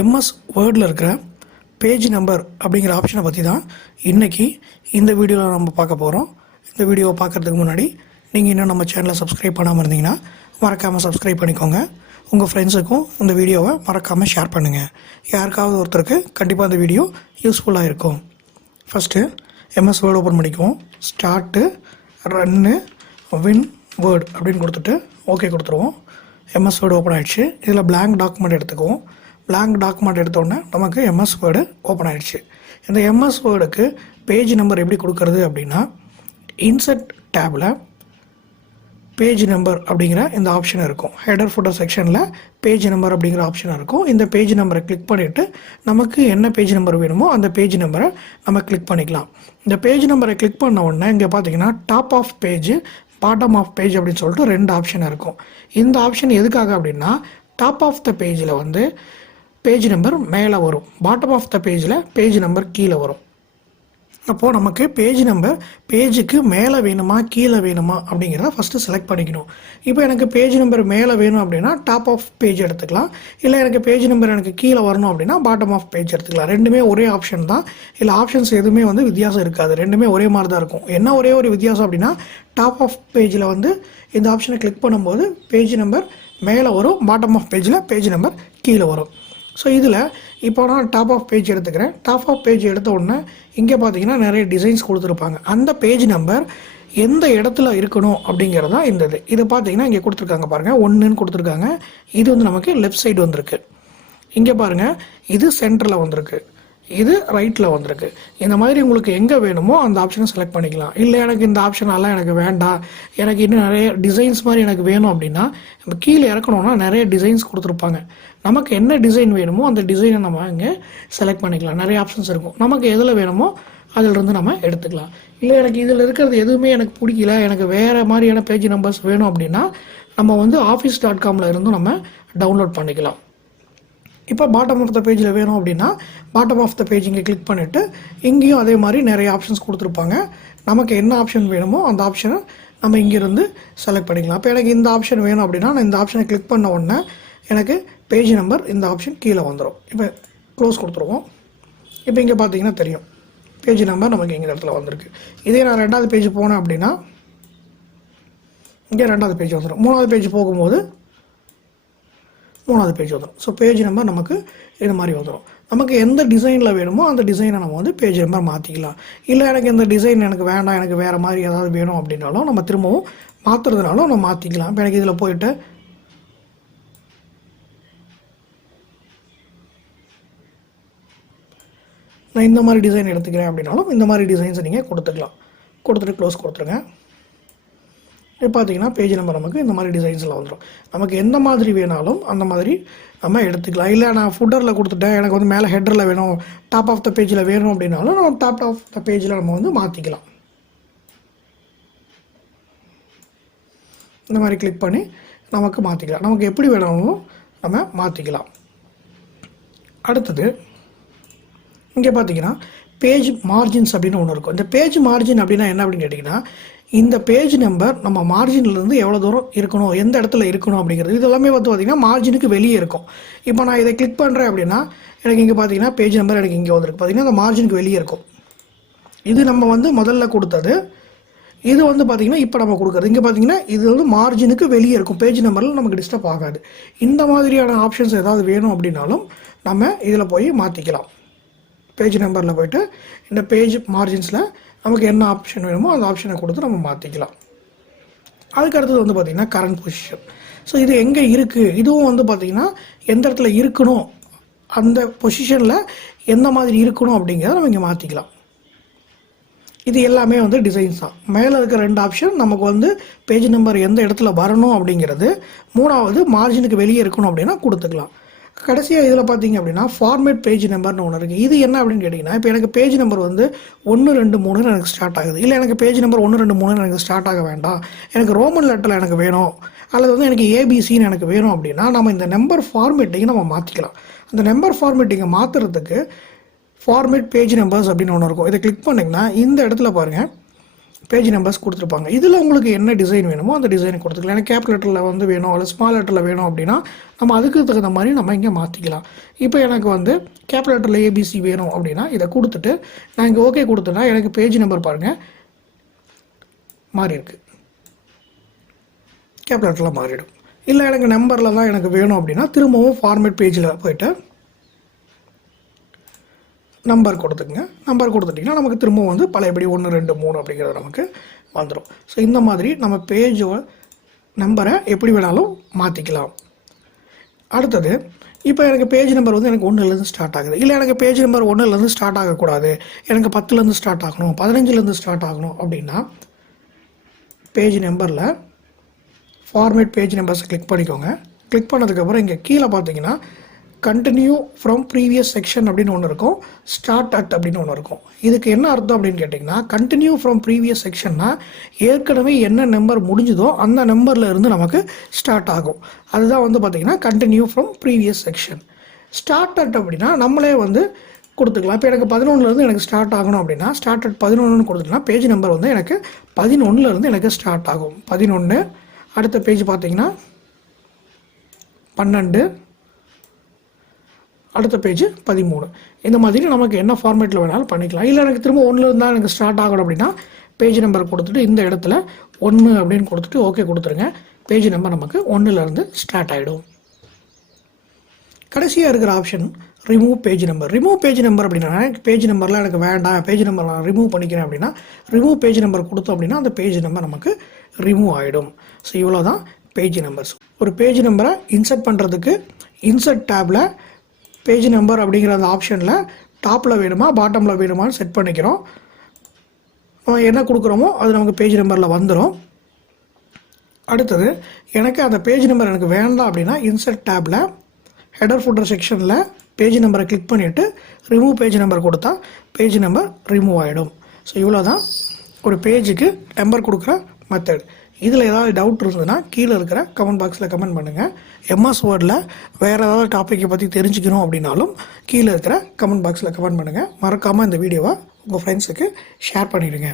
MS வேர்டில் இருக்கிற page number அப்படிங்கிற ஆப்ஷனை பற்றி தான் இன்றைக்கி இந்த வீடியோவில் நம்ம பார்க்க போகிறோம். இந்த வீடியோவை பார்க்குறதுக்கு முன்னாடி நீங்கள் இன்னும் நம்ம சேனலை சப்ஸ்கிரைப் பண்ணாமல் இருந்தீங்கன்னா மறக்காமல் சப்ஸ்கிரைப் பண்ணிக்கோங்க. உங்கள் ஃப்ரெண்ட்ஸுக்கும் இந்த வீடியோவை மறக்காமல் ஷேர் பண்ணுங்கள். யாருக்காவது ஒருத்தருக்கு கண்டிப்பாக இந்த வீடியோ யூஸ்ஃபுல்லாக இருக்கும். ஃபஸ்ட்டு எம்எஸ் வேர்டு ஓப்பன் பண்ணிக்குவோம். ஸ்டார்ட்டு ரன்னு வின் வேர்டு அப்படின்னு கொடுத்துட்டு ஓகே கொடுத்துருவோம். எம்எஸ் வேர்டு ஓப்பன் ஆகிடுச்சு. இதில் பிளாங்க் டாக்குமெண்ட் எடுத்துக்குவோம். பிளாங்க் டாக்குமெண்ட் எடுத்தோடனே நமக்கு எம்எஸ் வேர்டு ஓப்பன் ஆகிடுச்சு. இந்த எம்எஸ் வேர்டுக்கு பேஜ் நம்பர் எப்படி கொடுக்கறது அப்படின்னா, இன்சர்ட் டேபில் பேஜ் நம்பர் அப்படிங்கிற இந்த ஆப்ஷன் இருக்கும். ஹெடர் ஃபுட்டர் செக்ஷனில் பேஜ் நம்பர் அப்படிங்கிற ஆப்ஷன் இருக்கும். இந்த பேஜ் நம்பரை கிளிக் பண்ணிவிட்டு நமக்கு என்ன பேஜ் நம்பர் வேணுமோ அந்த பேஜ் நம்பரை நம்ம கிளிக் பண்ணிக்கலாம். இந்த பேஜ் நம்பரை கிளிக் பண்ண உடனே இங்கே பார்த்தீங்கன்னா top of page, bottom of page அப்படின்னு சொல்லிட்டு ரெண்டு ஆப்ஷன் இருக்கும். இந்த ஆப்ஷன் எதுக்காக அப்படின்னா, டாப் ஆஃப் த பேஜில் வந்து பேஜ் நம்பர் மேலே வரும், பாட்டம் ஆஃப் த பேஜில் பேஜ் நம்பர் கீழே வரும். அப்போது நமக்கு பேஜ் நம்பர் பேஜுக்கு மேலே வேணுமா கீழே வேணுமா அப்படிங்கிறத ஃபஸ்ட்டு செலக்ட் பண்ணிக்கணும். இப்போ எனக்கு பேஜ் நம்பர் மேலே வேணும் அப்படின்னா டாப் ஆஃப் பேஜ் எடுத்துக்கலாம். இல்லை எனக்கு பேஜ் நம்பர் எனக்கு கீழே வரணும் அப்படின்னா பாட்டம் ஆஃப் பேஜ் எடுத்துக்கலாம். ரெண்டுமே ஒரே ஆப்ஷன் தான். இல்லை ஆப்ஷன்ஸ் எதுவுமே வந்து வித்தியாசம் இருக்காது. ரெண்டுமே ஒரே மாதிரி தான் இருக்கும். என்ன ஒரே ஒரு வித்தியாசம் அப்படின்னா, டாப் ஆஃப் பேஜில் வந்து இந்த ஆப்ஷனை கிளிக் பண்ணும்போது பேஜ் நம்பர் மேலே வரும், பாட்டம் ஆஃப் பேஜில் பேஜ் நம்பர் கீழே வரும். ஸோ இதில் இப்போ நான் டாப் ஆஃப் பேஜ் எடுத்துக்கிறேன். டாப் ஆஃப் பேஜ் எடுத்த உடனே இங்கே பார்த்தீங்கன்னா நிறைய டிசைன்ஸ் கொடுத்துருப்பாங்க. அந்த பேஜ் நம்பர் எந்த இடத்துல இருக்கணும் அப்படிங்கிறது தான் இந்த இது பார்த்தீங்கன்னா இங்கே கொடுத்துருக்காங்க பாருங்கள், 1ன்னு கொடுத்துருக்காங்க. இது வந்து நமக்கு லெஃப்ட் சைடு வந்திருக்கு. இங்கே பாருங்கள், இது சென்டரில் வந்திருக்கு, இது ரைட்டில் வந்திருக்கு. இந்த மாதிரி உங்களுக்கு எங்கே வேணுமோ அந்த ஆப்ஷனை செலக்ட் பண்ணிக்கலாம். இல்லை எனக்கு இந்த ஆப்ஷனெல்லாம் எனக்கு வேண்டாம், எனக்கு இன்னும் நிறைய டிசைன்ஸ் மாதிரி எனக்கு வேணும் அப்படின்னா, நம்ம கீழே இறக்கணும்னா நிறைய டிசைன்ஸ் கொடுத்துருப்பாங்க. நமக்கு என்ன டிசைன் வேணுமோ அந்த டிசைனை நம்ம இங்கே செலக்ட் பண்ணிக்கலாம். நிறைய ஆப்ஷன்ஸ் இருக்கும். நமக்கு எதில் வேணுமோ அதிலிருந்து நம்ம எடுத்துக்கலாம். இல்லை எனக்கு இதில் இருக்கிறது எதுவுமே எனக்கு பிடிக்கல, எனக்கு வேறு மாதிரியான பேஜ் நம்பர்ஸ் வேணும் அப்படின்னா நம்ம வந்து office.comல இருந்தும் நம்ம டவுன்லோட் பண்ணிக்கலாம். இப்போ பாட்டம் ஆஃப் த பேஜில் வேணும் அப்படின்னா பாட்டம் ஆஃப் த பேஜ் இங்கே கிளிக் பண்ணிவிட்டு இங்கேயும் அதே மாதிரி நிறைய ஆப்ஷன்ஸ் கொடுத்துருப்பாங்க. நமக்கு என்ன ஆப்ஷன் வேணுமோ அந்த ஆப்ஷனை நம்ம இங்கேருந்து செலக்ட் பண்ணிக்கலாம். இப்போ எனக்கு இந்த ஆப்ஷன் வேணும் அப்படின்னா நான் இந்த ஆப்ஷனை கிளிக் பண்ண உடனே எனக்கு பேஜ் நம்பர் இந்த ஆப்ஷன் கீழே வந்துடும். இப்போ க்ளோஸ் கொடுத்துருவோம். இப்போ இங்கே பார்த்தீங்கன்னா தெரியும் பேஜ் நம்பர் நமக்கு இங்கே இடத்துல வந்திருக்கு. இதே நான் ரெண்டாவது பேஜ் போனேன் அப்படின்னா இங்கே ரெண்டாவது பேஜ் வந்துடும். மூணாவது பேஜ் போகும்போது மூணாவது பேஜ் வந்துடும். ஸோ பேஜ் நம்பர் நமக்கு இது மாதிரி வந்துடும். நமக்கு எந்த டிசைனில் வேணுமோ அந்த டிசைனை நம்ம வந்து பேஜ் நம்பர் மாற்றிக்கலாம். இல்லை எனக்கு இந்த டிசைன் எனக்கு வேண்டாம், எனக்கு வேறு மாதிரி ஏதாவது வேணும் அப்படின்னாலும் நம்ம திரும்பவும் மாற்றுறதுனாலும் நம்ம மாற்றிக்கலாம். இப்போ எனக்கு இதில் போயிட்டு நான் இந்த மாதிரி டிசைன் எடுத்துக்கிறேன் அப்படின்னாலும் இந்த மாதிரி டிசைன்ஸை நீங்கள் கொடுத்துக்கலாம். கொடுத்துட்டு க்ளோஸ் கொடுத்துருங்க. இப்போ பார்த்தீங்கன்னா பேஜ் நம்பர் நமக்கு இந்த மாதிரி டிசைன்ஸில் வந்துடும். நமக்கு எந்த மாதிரி வேணாலும் அந்த மாதிரி நம்ம எடுத்துக்கலாம். இல்லை நான் ஃபுட்டரில் கொடுத்துட்டேன், எனக்கு வந்து மேலே ஹெட்டரில் வேணும், டாப் ஆஃப் த பேஜில் வேணும் அப்படின்னாலும் நம்ம டாப் ஆஃப் த பேஜில் நம்ம வந்து மாற்றிக்கலாம். இந்த மாதிரி கிளிக் பண்ணி நமக்கு மாற்றிக்கலாம். நமக்கு எப்படி வேணாலும் நம்ம மாற்றிக்கலாம். அடுத்தது இங்கே பார்த்தீங்கன்னா பேஜ் மார்ஜின்ஸ் அப்படின்னு ஒன்று இருக்கும். இந்த பேஜ் மார்ஜின் அப்படின்னா என்ன அப்படின்னு கேட்டிங்கன்னா, இந்த பேஜ் நம்பர் நம்ம மார்ஜின்லேருந்து எவ்வளோ தூரம் இருக்கணும், எந்த இடத்துல இருக்கணும் அப்படிங்கிறது. இது எல்லாமே வந்து பார்த்திங்கன்னா மார்ஜினுக்கு வெளியே இருக்கும். இப்போ நான் இதை கிளிக் பண்ணுறேன் அப்படின்னா எனக்கு இங்கே பார்த்தீங்கன்னா பேஜ் நம்பர் எனக்கு இங்கே வந்துருக்கு. பார்த்திங்கன்னா அந்த மார்ஜினுக்கு வெளியே இருக்கும். இது நம்ம வந்து முதல்ல கொடுத்தது. இது வந்து பார்த்திங்கன்னா இப்போ நம்ம கொடுக்குறது. இங்கே பார்த்திங்கன்னா இது வந்து மார்ஜினுக்கு வெளியே இருக்கும். பேஜ் நம்பரில் நமக்கு டிஸ்டர்ப் ஆகாது. இந்த மாதிரியான ஆப்ஷன்ஸ் ஏதாவது வேணும் அப்படின்னாலும் நம்ம இதில் போய் மாற்றிக்கலாம். பேஜ் நம்பரில் போய்ட்டு இந்த பேஜ் மார்ஜின்ஸில் நமக்கு என்ன ஆப்ஷன் வேணுமோ அந்த ஆப்ஷனை கொடுத்து நம்ம மாற்றிக்கலாம். அதுக்கு அடுத்தது வந்து பார்த்திங்கன்னா கரண்ட் பொசிஷன். ஸோ இது எங்கே இருக்குது, இதுவும் வந்து பார்த்திங்கன்னா எந்த இடத்துல இருக்கணும், அந்த பொசிஷனில் எந்த மாதிரி இருக்கணும் அப்படிங்கிறத நம்ம இங்கே மாற்றிக்கலாம். இது எல்லாமே வந்து டிசைன்ஸ் தான். மேலே இருக்கிற ரெண்டு ஆப்ஷன் நமக்கு வந்து பேஜ் நம்பர் எந்த இடத்துல வரணும் அப்படிங்கிறது. மூணாவது மார்ஜினுக்கு வெளியே இருக்கணும் அப்படின்னா கொடுத்துக்கலாம். கடைசியாக இதில் பார்த்தீங்க அப்படின்னா ஃபார்மேட் பேஜ் நம்பர்னு ஒன்று இருக்குது. இது என்ன அப்படின்னு கேட்டிங்கன்னா, இப்போ எனக்கு பேஜ் நம்பர் வந்து 1, 2, 3 எனக்கு ஸ்டார்ட் ஆகுது. இல்லை எனக்கு பேஜ் நம்பர் 1, 2, 3 எனக்கு ஸ்டார்ட் ஆக வேண்டாம், எனக்கு ரோமன் லெட்டரில் எனக்கு வேணும், அல்லது வந்து எனக்கு ஏபிசின்னு எனக்கு வேணும் அப்படின்னா நம்ம இந்த நம்பர் ஃபார்மேட்டிங்கை நம்ம மாற்றிக்கலாம். அந்த நம்பர் ஃபார்மேட்டிங்கை மாற்றுறதுக்கு ஃபார்மேட் பேஜ் நம்பர்ஸ் அப்படின்னு ஒன்று இருக்கும். இதை கிளிக் பண்ணிங்கன்னா இந்த இடத்துல பாருங்கள் பேஜ் நம்பர்ஸ் கொடுத்துருப்பாங்க. இதில் உங்களுக்கு என்ன டிசைன் வேணுமோ அந்த டிசைன் கொடுத்துக்கலாம். எனக்கு கேப் லெட்டரில் வந்து வேணும், அல்லது ஸ்மால் லெட்டரில் வேணும் அப்படின்னா நம்ம அதுக்கு தகுந்த மாதிரி நம்ம இங்கே மாற்றிக்கலாம். இப்போ எனக்கு வந்து கேப் லெட்டரில் ஏபிசி வேணும் அப்படின்னா இதை கொடுத்துட்டு நான் இங்கே ஓகே கொடுத்தேன்னா எனக்கு பேஜ் நம்பர் பாருங்கள் மாறி இருக்குது, கேப் லெட்டரில் மாறிடும். இல்லை எனக்கு நம்பரில் தான் எனக்கு வேணும் அப்படின்னா திரும்பவும் ஃபார்மேட் பேஜில் போய்ட்டு நம்பர் கொடுத்துங்க. நம்பர் கொடுத்துட்டிங்கன்னா நமக்கு திரும்பவும் வந்து பழையபடி 1 2 3 அப்படிங்கிறது நமக்கு வந்துடும். ஸோ இந்த மாதிரி நம்ம பேஜோட நம்பரை எப்படி வேணாலும் மாற்றிக்கலாம். அடுத்தது இப்போ எனக்கு பேஜ் நம்பர் வந்து எனக்கு 1லேருந்து ஸ்டார்ட் ஆகுது. இல்லை எனக்கு பேஜ் நம்பர் 1லேருந்து ஸ்டார்ட் ஆகக்கூடாது, எனக்கு 10லேருந்து ஸ்டார்ட் ஆகணும், 15லேருந்து ஸ்டார்ட் ஆகணும் அப்படின்னா பேஜ் நம்பரில் ஃபார்மேட் பேஜ் நம்பர்ஸை கிளிக் பண்ணிக்கோங்க. கிளிக் பண்ணதுக்கப்புறம் இங்கே கீழே பார்த்தீங்கன்னா கண்டினியூ ஃப்ரம் ப்ரீவியஸ் செக்ஷன் அப்படின்னு ஒன்று இருக்கும், ஸ்டார்ட் அட் அப்படின்னு ஒன்று இருக்கும். இதுக்கு என்ன அர்த்தம் அப்படின்னு கேட்டிங்கன்னா கண்டினியூ ஃப்ரம் ப்ரீவியஸ் செக்ஷன்னா ஏற்கனவே என்ன நம்பர் முடிஞ்சுதோ அந்த நம்பரில் இருந்து நமக்கு ஸ்டார்ட் ஆகும். அதுதான் வந்து பார்த்திங்கன்னா continue from previous section. Start at அப்படின்னா நம்மளே வந்து கொடுத்துக்கலாம். இப்போ எனக்கு 11லேருந்து எனக்கு ஸ்டார்ட் ஆகணும் அப்படின்னா ஸ்டார்ட் அட் 11ன்னு கொடுத்துட்டோம்னா பேஜ் நம்பர் வந்து எனக்கு 11லேருந்து எனக்கு ஸ்டார்ட் ஆகும். 11, அடுத்த பேஜ் பார்த்திங்கன்னா 12, அடுத்த பேஜ் 13. இந்த மாதிரி நமக்கு என்ன ஃபார்மேட்டில் வேணாலும் பண்ணிக்கலாம். இல்லை எனக்கு திரும்ப 1லேருந்து தான் எனக்கு ஸ்டார்ட் ஆகணும் அப்படின்னா பேஜ் நம்பர் கொடுத்துட்டு இந்த இடத்துல 1 அப்படின்னு கொடுத்துட்டு ஓகே கொடுத்துருங்க. பேஜ் நம்பர் நமக்கு 1லேருந்து ஸ்டார்ட் ஆகிடும். கடைசியாக இருக்கிற option remove page number. Remove page number அப்படின்னா பேஜ் நம்பர்லாம் எனக்கு வேண்டாம், பேஜ் நம்பர் நான் ரிமூவ் பண்ணிக்கிறேன் அப்படின்னா ரிமூவ் பேஜ் நம்பர் கொடுத்தோம் அப்படின்னா அந்த பேஜ் நம்பர் நமக்கு ரிமூவ் ஆகிடும். ஸோ இவ்வளோ தான் பேஜ் நம்பர்ஸ். ஒரு பேஜ் நம்பரை இன்சர்ட் பண்ணுறதுக்கு இன்சர்ட் டேப்பில் பேஜ் நம்பர் அப்படிங்கிற அந்த ஆப்ஷனில் டாப்பில் வேணுமா பாட்டமில் வேணுமான்னு செட் பண்ணிக்கிறோம். நம்ம என்ன கொடுக்குறோமோ அது நமக்கு பேஜ் நம்பரில் வந்துடும். அடுத்தது எனக்கு அந்த பேஜ் நம்பர் எனக்கு வேண்டாம் அப்படின்னா இன்சர்ட் டேப்பில் ஹெடர் ஃபுட்டர் செக்ஷனில் பேஜ் நம்பரை கிளிக் பண்ணிவிட்டு ரிமூவ் பேஜ் நம்பர் கொடுத்தா பேஜ் நம்பர் ரிமூவ் ஆகிடும். ஸோ இவ்வளோ தான் ஒரு பேஜுக்கு நம்பர் கொடுக்குற மெத்தட். இதில் ஏதாவது டவுட் இருந்ததுன்னா கீழே இருக்கிற கமெண்ட் பாக்ஸில் கமெண்ட் பண்ணுங்கள். எம்எஸ் வேர்டில் வேறு ஏதாவது டாப்பிக்கை பற்றி தெரிஞ்சுக்கணும் அப்படின்னாலும் கீழே இருக்கிற கமெண்ட் பாக்ஸில் கமெண்ட் பண்ணுங்கள். மறக்காமல் இந்த வீடியோவை உங்கள் ஃப்ரெண்ட்ஸுக்கு ஷேர் பண்ணிவிடுங்க.